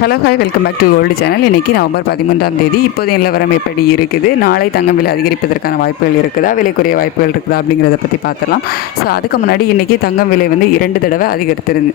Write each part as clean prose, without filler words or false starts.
Hello hi welcome back to gold channel. இன்றைக்கி November 13ஆம் தேதி. இப்போது நிலவரம் எப்படி இருக்குது, நாளை தங்கம் விலை அதிகரிப்பதற்கான வாய்ப்புகள் இருக்குதா, விலை குறைய வாய்ப்புகள் இருக்குதா அப்படிங்கிறத பற்றி பார்த்துடலாம். ஸோ அதுக்கு முன்னாடி இன்றைக்கி தங்கம் விலை வந்து 2 தடவை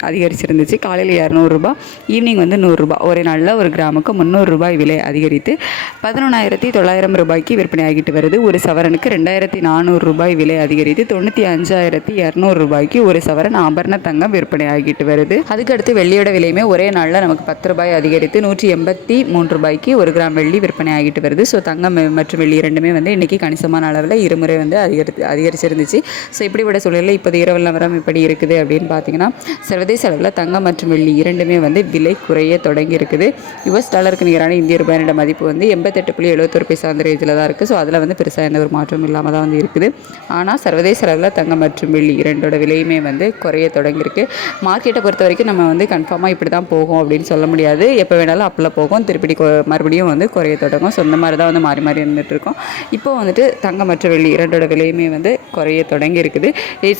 அதிகரிச்சிருந்துச்சு. காலையில் 200 ரூபா, ஈவினிங் வந்து 100 ரூபா. ஒரே நாளில் ஒரு கிராமுக்கு 300 ரூபாய் விலை அதிகரித்து 11,900 ரூபாய்க்கு விற்பனை ஆகிட்டு வருது. ஒரு சவரனுக்கு 2,400 ரூபாய் விலை அதிகரித்து 95,200 ரூபாய்க்கு ஒரு சவரன் ஆபரண தங்கம் விற்பனை ஆகிட்டு வருது. அதுக்கடுத்து வெள்ளியோட விலையுமே ஒரே நாளில் நமக்கு 10 ரூபாய் அதிகரித்து 183 ரூபாய்க்கு ஒரு கிராம் வெள்ளி விற்பனை ஆகிட்டு வருது. ஸோ தங்கம் மற்றும் வெள்ளி இரண்டுமே வந்து இன்றைக்கி கணிசமான அளவில் இருமுறை வந்து அதிகரிச்சிருந்துச்சு. ஸோ இப்படிப்பட்ட சூழலில் இப்போது இரவு நிலவரம் இப்படி இருக்குது அப்படின்னு பார்த்தீங்கன்னா, சர்வதேச அளவில் தங்கம் மற்றும் வெள்ளி இரண்டுமே வந்து விலை குறைய தொடங்கி இருக்குது. US டாலருக்கு நிகரான இந்திய ரூபாயோட மதிப்பு வந்து 88.71 பைசா அந்த ரேஞ்சில் தான் இருக்குது. ஸோ அதில் வந்து பெருசாக எந்த ஒரு மாற்றமும் இல்லாமல் தான் வந்து இருக்குது. ஆனால் சர்வதேச அளவில் தங்கம் மற்றும் வெள்ளி இரண்டோட விலையுமே வந்து குறைய தொடங்கியிருக்கு. மார்க்கெட்டை பொறுத்த வரைக்கும் நம்ம வந்து கன்ஃபார்மாக இப்படி தான் போகும் அப்படின்னு சொல்ல முடியாது. எப்போ வேணாலும் அப்பில் போகும், திருப்பி மறுபடியும் வந்து குறைய தொடங்கும். ஸோ இந்த மாதிரி தான் வந்து மாறி மாறி இருந்துகிட்ருக்கோம். இப்போ வந்துட்டு தங்கம் மற்றும் வெள்ளி இரண்டோட விலையுமே வந்து குறைய தொடங்கி இருக்குது.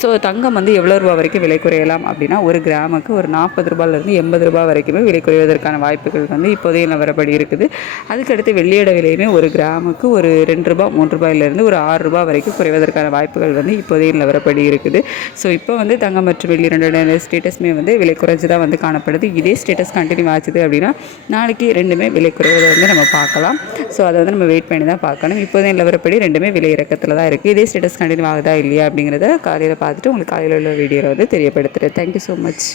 ஸோ தங்கம் வந்து எவ்வளோ ரூபா வரைக்கும் விலை குறையலாம் அப்படின்னா, ஒரு கிராமுக்கு ஒரு 40 ரூபாயிலிருந்து 80 ரூபாய் வரைக்குமே விலை குறைவதற்கான வாய்ப்புகள் வந்து இப்போதைய நிலவரப்படி இருக்குது. அதுக்கடுத்து வெள்ளியோட விலையுமே ஒரு கிராமுக்கு ஒரு 2 ரூபா 3 ரூபாயிலிருந்து ஒரு 6 ரூபாய் வரைக்கும் குறைவதற்கான வாய்ப்புகள் வந்து இப்போதைய நிலவரப்படி இருக்குது. ஸோ இப்போ வந்து தங்கம் மற்றும் வெள்ளி இரண்டோட ஸ்டேட்டஸுமே வந்து விலை குறைஞ்சி தான் வந்து காணப்படுது. இதே ஸ்டேட்டஸ் கண்டினியூ ஆச்சுது அப்படின்னா நாளைக்கு ரெண்டுமே விலை குறைவதை வந்து நம்ம பார்க்கலாம். ஸோ அதை வந்து நம்ம வெயிட் பண்ணி தான் பார்க்கணும். இப்போதைய நிலவரப்படி ரெண்டுமே விலை இறக்கத்தில் தான் இருக்குது. இதே ஸ்டேட்டஸ் கண்டினியூ ஆகுதா இல்லையா அப்படிங்கிறத காலையில் பார்த்துட்டு உங்களுக்கு காலையில் உள்ள வீடியோவில் வந்து தெரியப்படுத்துகிறேன். Thank you so much.